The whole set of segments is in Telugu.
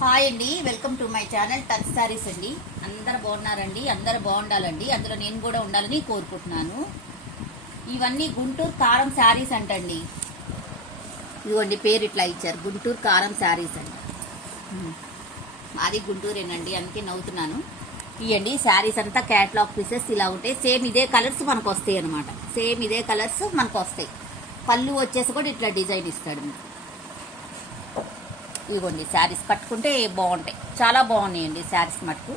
హాయ్ అండి, welcome to my channel touch saris అండి. అందరు బాగున్నారండి, అందరు బాగుండాలండి, అందులో నేను కూడా ఉండాలని కోరుకుంటున్నాను. ఇవన్నీ గుంటూరు కారం శారీస్ అంటండి. ఇదిగోండి పేరు ఇట్లా ఇచ్చారు, గుంటూరు కారం శారీస్ అండి. మాది గుంటూరేనండి, అందుకే నవ్వుతున్నాను. ఇవ్వండి శారీస్ అంతా క్యాట్లాగ్ పీసెస్ ఇలా ఉంటాయి. సేమ్ ఇదే కలర్స్ మనకు వస్తాయి అనమాట. సేమ్ ఇదే కలర్స్ మనకు వస్తాయి. పళ్ళు వచ్చేసి కూడా ఇట్లా డిజైన్ ఇస్తాడు మీకు. ఇదిగోండి శారీస్ కట్టుకుంటే బాగుంటాయి, చాలా బాగున్నాయండి శారీస్ మటుకు.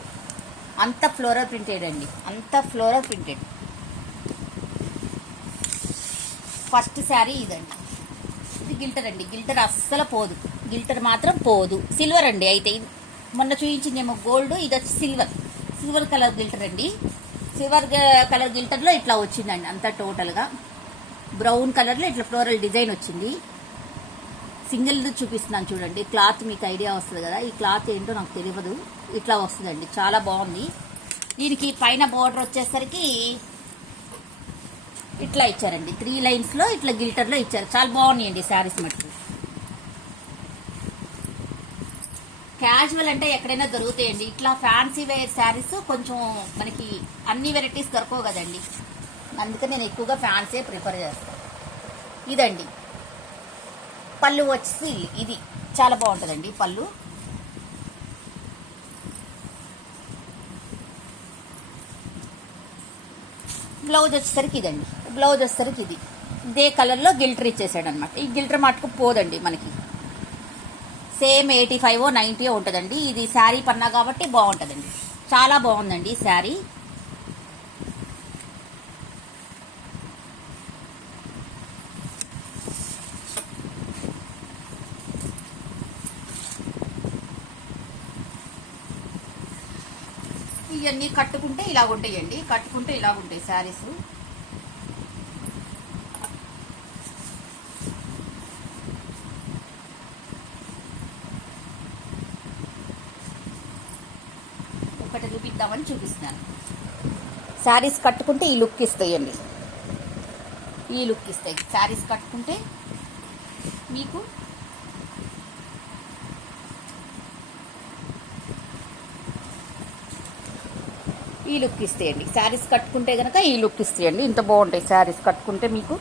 అంత ఫ్లోరల్ ప్రింటెడ్ అండి, అంత ఫ్లోరల్ ప్రింటెడ్. ఫస్ట్ శారీ ఇదండి, ఇది గిల్టర్ అండి. గిల్టర్ అస్సలు పోదు, గిల్టర్ మాత్రం పోదు. సిల్వర్ అండి. అయితే మొన్న చూపించిందేమో గోల్డ్, ఇది వచ్చి సిల్వర్ కలర్ గిల్టర్ అండి. సిల్వర్ కలర్ గిల్టర్లో ఇట్లా వచ్చిందండి అంతా టోటల్గా. బ్రౌన్ కలర్లో ఇట్లా ఫ్లోరల్ డిజైన్ వచ్చింది. సింగిల్ చూపిస్తున్నాను చూడండి, క్లాత్ మీకు ఐడియా వస్తుంది కదా. ఈ క్లాత్ ఏంటో నాకు తెలియదు, ఇట్లా వస్తుందండి, చాలా బాగుంది. దీనికి పైన బోర్డర్ వచ్చేసరికి ఇట్లా ఇచ్చారండి, 3 లైన్స్లో ఇట్లా గిల్టర్లో ఇచ్చారు. చాలా బాగున్నాయండి శారీస్ మటుకు. క్యాజువల్ అంటే ఎక్కడైనా దొరుకుతాయండి. ఇట్లా ఫ్యాన్సీ వేర్ శారీస్ కొంచెం మనకి అన్ని వెరైటీస్ దొరకవు కదండి, అందుకే నేను ఎక్కువగా ఫ్యాన్సీ ప్రిఫర్ చేస్తాను. ఇదండి పళ్ళు వచ్చి ఇది చాలా బాగుంటుందండి పళ్ళు. బ్లౌజ్ వచ్చేసరికి ఇదండి, బ్లౌజ్ వచ్చేసరికి ఇది ఇదే కలర్లో గిల్టర్ ఇచ్చేసాడు అనమాట. ఈ గిల్టర్ మటుకు పోదండి మనకి. సేమ్ 85 90 ఉంటుందండి. ఇది శారీ పన్నా కాబట్టి బాగుంటుందండి, చాలా బాగుందండి శారీ. ఇవన్నీ కట్టుకుంటే ఇలా ఉంటాయండి, కట్టుకుంటే ఇలా ఉంటాయి శారీస్. ఒకటి చూపిద్దామని చూపిస్తున్నాను. శారీస్ కట్టుకుంటే ఈ లుక్ ఇస్తాయండి, ఈ లుక్ ఇస్తాయి శారీస్ కట్టుకుంటే మీకు. ఈ లుక్ ఇస్తాయండి శారీస్ కట్టుకుంటే కనుక, ఈ లుక్ ఇస్తాయండి. ఇంత బాగుంటాయి శారీస్ కట్టుకుంటే, మీకు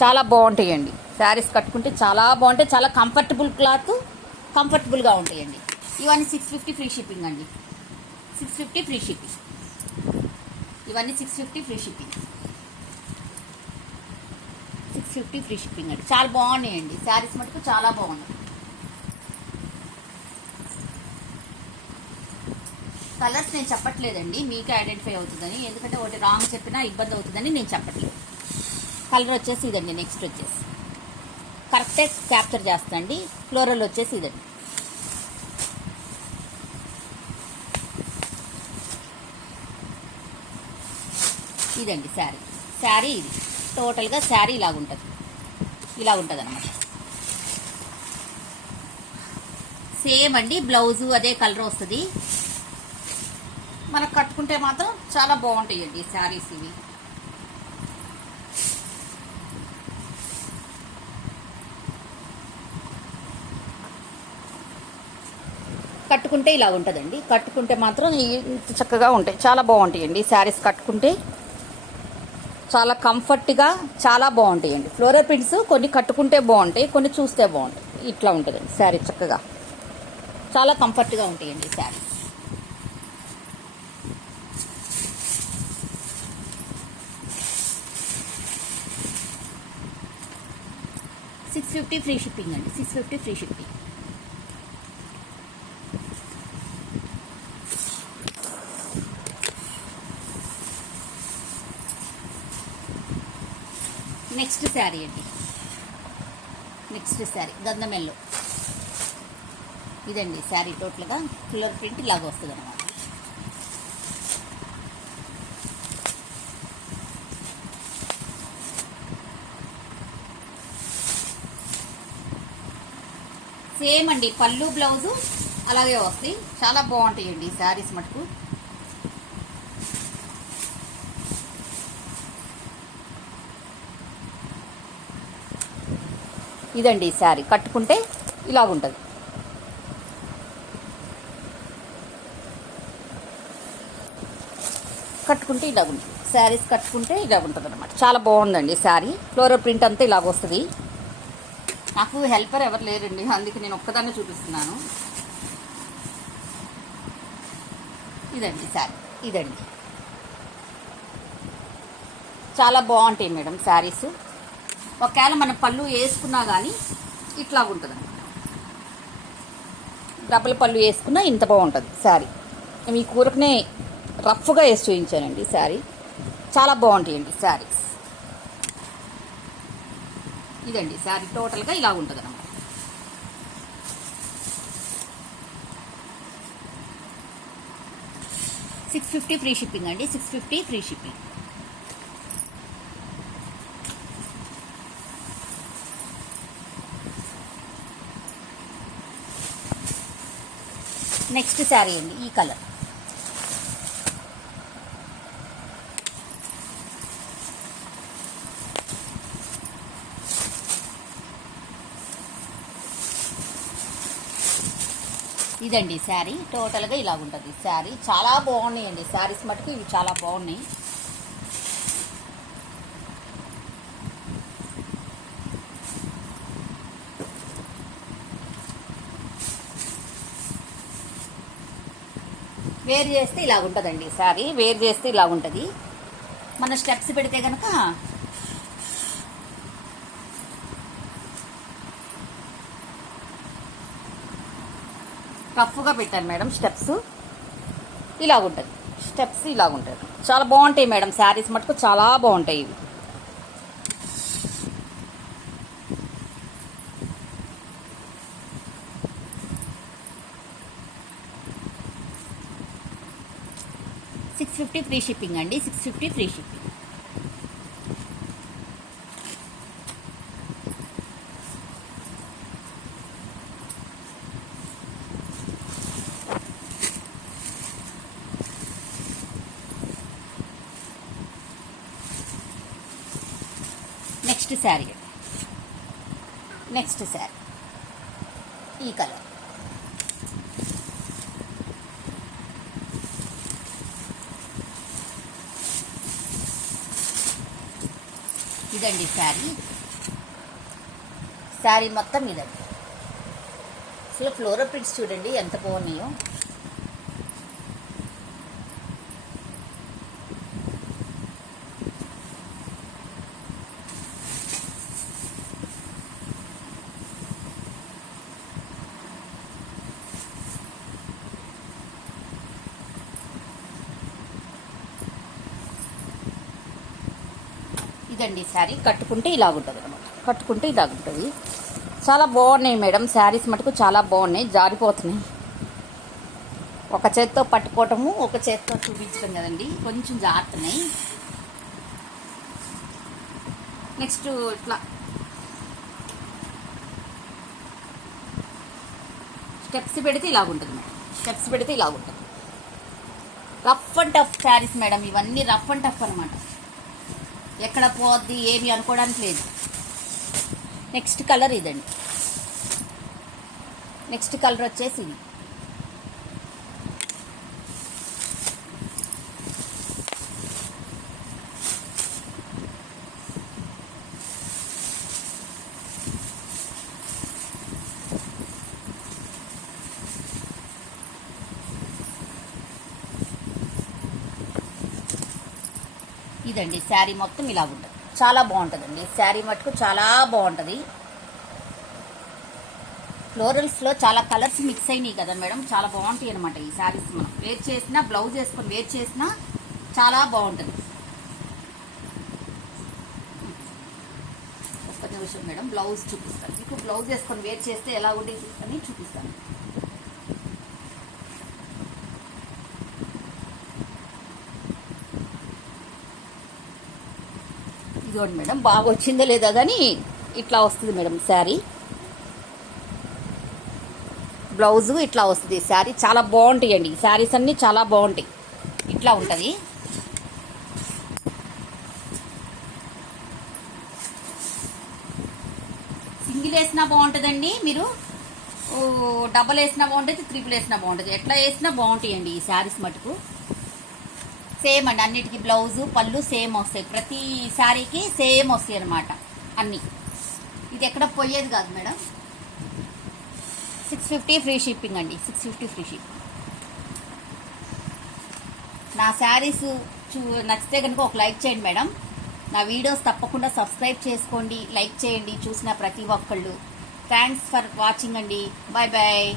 చాలా బాగుంటాయండి శారీస్ కట్టుకుంటే, చాలా బాగుంటాయి. చాలా కంఫర్టబుల్ క్లాత్, కంఫర్టబుల్గా ఉంటాయండి. ఇవన్నీ 650 ఫ్రీ షిప్పింగ్ అండి, 650 ఫ్రీ షిప్పింగ్. ఇవన్నీ 650 ఫ్రీ షిప్పింగ్, 650 ఫ్రీ షిప్పింగ్ అండి. చాలా బాగున్నాయండి శారీస్ మటుకు, చాలా బాగున్నాయి. కలర్స్ నేను చెప్పట్లేదండి, మీకే ఐడెంటిఫై అవుతుందని, ఎందుకంటే ఒకటి రాంగ్ చెప్పినా ఇబ్బంది అవుతుందని నేను చెప్పట్లేదు. కలర్ వచ్చేసి ఇదండి. నెక్స్ట్ వచ్చేసి కరెక్టే క్యాప్చర్ చేస్తాండి. ఫ్లోరల్ వచ్చేసి ఇదండి. ఇదండి శారీ. శారీ ఇది టోటల్గా శారీ ఇలాగుంటుంది, ఇలా ఉంటుంది అనమాట. సేమ్ అండి, బ్లౌజు అదే కలర్ వస్తుంది. మనకు కట్టుకుంటే మాత్రం చాలా బాగుంటాయండి శారీస్ ఇవి. కట్టుకుంటే ఇలా ఉంటుందండి, కట్టుకుంటే మాత్రం చక్కగా ఉంటాయి, చాలా బాగుంటాయండి శారీస్ కట్టుకుంటే. చాలా కంఫర్ట్గా చాలా బాగుంటాయండి. ఫ్లోరల్ ప్రింట్స్ కొన్ని కట్టుకుంటే బాగుంటాయి, కొన్ని చూస్తే బాగుంటాయి. ఇట్లా ఉంటుందండి శారీ, చక్కగా చాలా కంఫర్ట్గా ఉంటాయండి శారీస్. 650 ఫ్రీ షిప్పింగ్ అండి, 650 ఫ్రీ షిప్పింగ్. నెక్స్ట్ శారీ అండి, నెక్స్ట్ శారీ గంధం ఎల్లో. ఇదండి శారీ టోటల్గా ఫ్లోర్ ప్రింట్ ఇలాగ వస్తుంది అనమాట. సేమ్ అండి, పళ్ళు బ్లౌజు అలాగే వస్తాయి, చాలా బాగుంటాయండి శారీస్ మటుకు. ఇదండి శారీ కట్టుకుంటే ఇలాగుంటుంది. కట్టుకుంటే ఇలా ఉంటుంది. శారీస్ కట్టుకుంటే ఇలా ఉంటుంది అనమాట. చాలా బాగుందండి శారీ. ఫ్లోరల్ ప్రింట్ అంతా ఇలాగ వస్తుంది. నాకు హెల్పర్ ఎవరు లేరండి, అందుకే నేను ఒక్కదాన్ని చూపిస్తున్నాను. ఇదండి శారీ, ఇదండి. చాలా బాగుంటాయి మేడం శారీస్. ఒకవేళ మనం పళ్ళు వేసుకున్నా కానీ ఇట్లా ఉంటుంది అనమాట. డబుల్ పళ్ళు వేసుకున్నా ఇంత బాగుంటుంది శారీ. మీ కూరకునే రఫ్గా వేసి చూపించానండి శారీ. చాలా బాగుంటాయండి శారీస్. ఇదండి శారీ టోటల్గా ఇలా ఉంటుంది అన్నమాట. $650 ఫ్రీ షిప్పింగ్ అండి. $650 ఫ్రీ షిప్పింగ్. నెక్స్ట్ శారీ అండి, ఈ కలర్. ఇదండి శారీ టోటల్గా ఇలా ఉంటుంది శారీ. చాలా బాగున్నాయండి శారీస్ మటుకు, ఇవి చాలా బాగున్నాయి. వేర్ చేస్తే ఇలా ఉంటుందండి శారీ. వేర్ చేస్తే ఇలా ఉంటుంది. మన స్టెప్స్ పెడితే కనుక రఫ్గా పెట్టాను మేడం. స్టెప్స్ ఇలా ఉంటుంది. స్టెప్స్ ఇలా ఉంటుంది. చాలా బాగుంటాయి మేడం శారీస్ మటుకు, చాలా బాగుంటాయి ఇవి. $650 ఫ్రీ షిప్పింగ్ అండి. $650 free shipping. Next sari, next sari ఈ కలర్. ఇదండి శారీ. శారీ మొత్తం ఇదండి. అసలు ఫ్లోరల్ ప్రింట్స్ చూడండి ఎంత బాగున్నాయో. ఇదండి శారీ. కట్టుకుంటే ఇలా ఉంటుంది అనమాట. కట్టుకుంటే ఇలా ఉంటుంది. చాలా బాగున్నాయి మేడం శారీస్ మటుకు, చాలా బాగున్నాయి. జారిపోతున్నాయి. ఒక చేత్తో పట్టుకోవటము, ఒక చేత్తో చూపించడం కదండి, కొంచెం జారుతున్నాయి. నెక్స్ట్ ఇట్లా స్టెప్స్ పెడితే ఇలా ఉంటుంది మేడం. స్టెప్స్ పెడితే ఇలా ఉంటుంది. Rough and tough saris madam ఇవన్నీ. రఫ్ అండ్ టఫ్ అనమాట. ఎక్కడ పోద్ది ఏమి అనుకోవడానికి లేదు. నెక్స్ట్ కలర్ ఇదండి. నెక్స్ట్ కలర్ వచ్చేసి ఇది. ఇదండి శారీ మొత్తం ఇలా ఉంటుంది. చాలా బాగుంటుందండి శారీ మటుకు, చాలా బాగుంటుంది. ఫ్లోరల్స్లో చాలా కలర్స్ మిక్స్ అయినాయి కదా మేడం, చాలా బాగుంటాయి అనమాట ఈ శారీస్. మనం వేర్ చేసినా, బ్లౌజ్ వేసుకొని వేర్ చేసినా చాలా బాగుంటుంది. ఒక్క నిమిషం మేడం, బ్లౌజ్ చూపిస్తాను మీకు. బ్లౌజ్ వేసుకొని వేర్ చేస్తే ఎలా ఉండేది అని చూపిస్తాను. ఇదిగోండి మేడం, బాగా వచ్చిందో లేదా కానీ ఇట్లా వస్తుంది మేడం శారీ. బ్లౌజు ఇట్లా వస్తుంది శారీ. చాలా బాగుంటాయండి ఈ శారీస్ అన్నీ, చాలా బాగుంటాయి. ఇట్లా ఉంటుంది. సింగిల్ వేసినా బాగుంటుందండి, మీరు డబల్ వేసినా బాగుంటుంది, ట్రిపుల్ వేసినా బాగుంటుంది. ఎట్లా వేసినా బాగుంటాయండి ఈ శారీస్ మటుకు. సేమ్ అండి, అన్నిటికీ బ్లౌజు పళ్ళు సేమ్ వస్తాయి, ప్రతి శారీకి సేమ్ వస్తాయి అనమాట అన్నీ. ఇది ఎక్కడ పోయేది కాదు మేడం. 650 ఫ్రీ షిప్పింగ్ అండి, 650 ఫ్రీ షిప్పింగ్. నా శారీస్ నచ్చితే కనుక ఒక లైక్ చేయండి మేడం. నా వీడియోస్ తప్పకుండా సబ్స్క్రైబ్ చేసుకోండి, లైక్ చేయండి చూసిన ప్రతి ఒక్కళ్ళు. థ్యాంక్స్ ఫర్ వాచింగ్ అండి. Bye bye.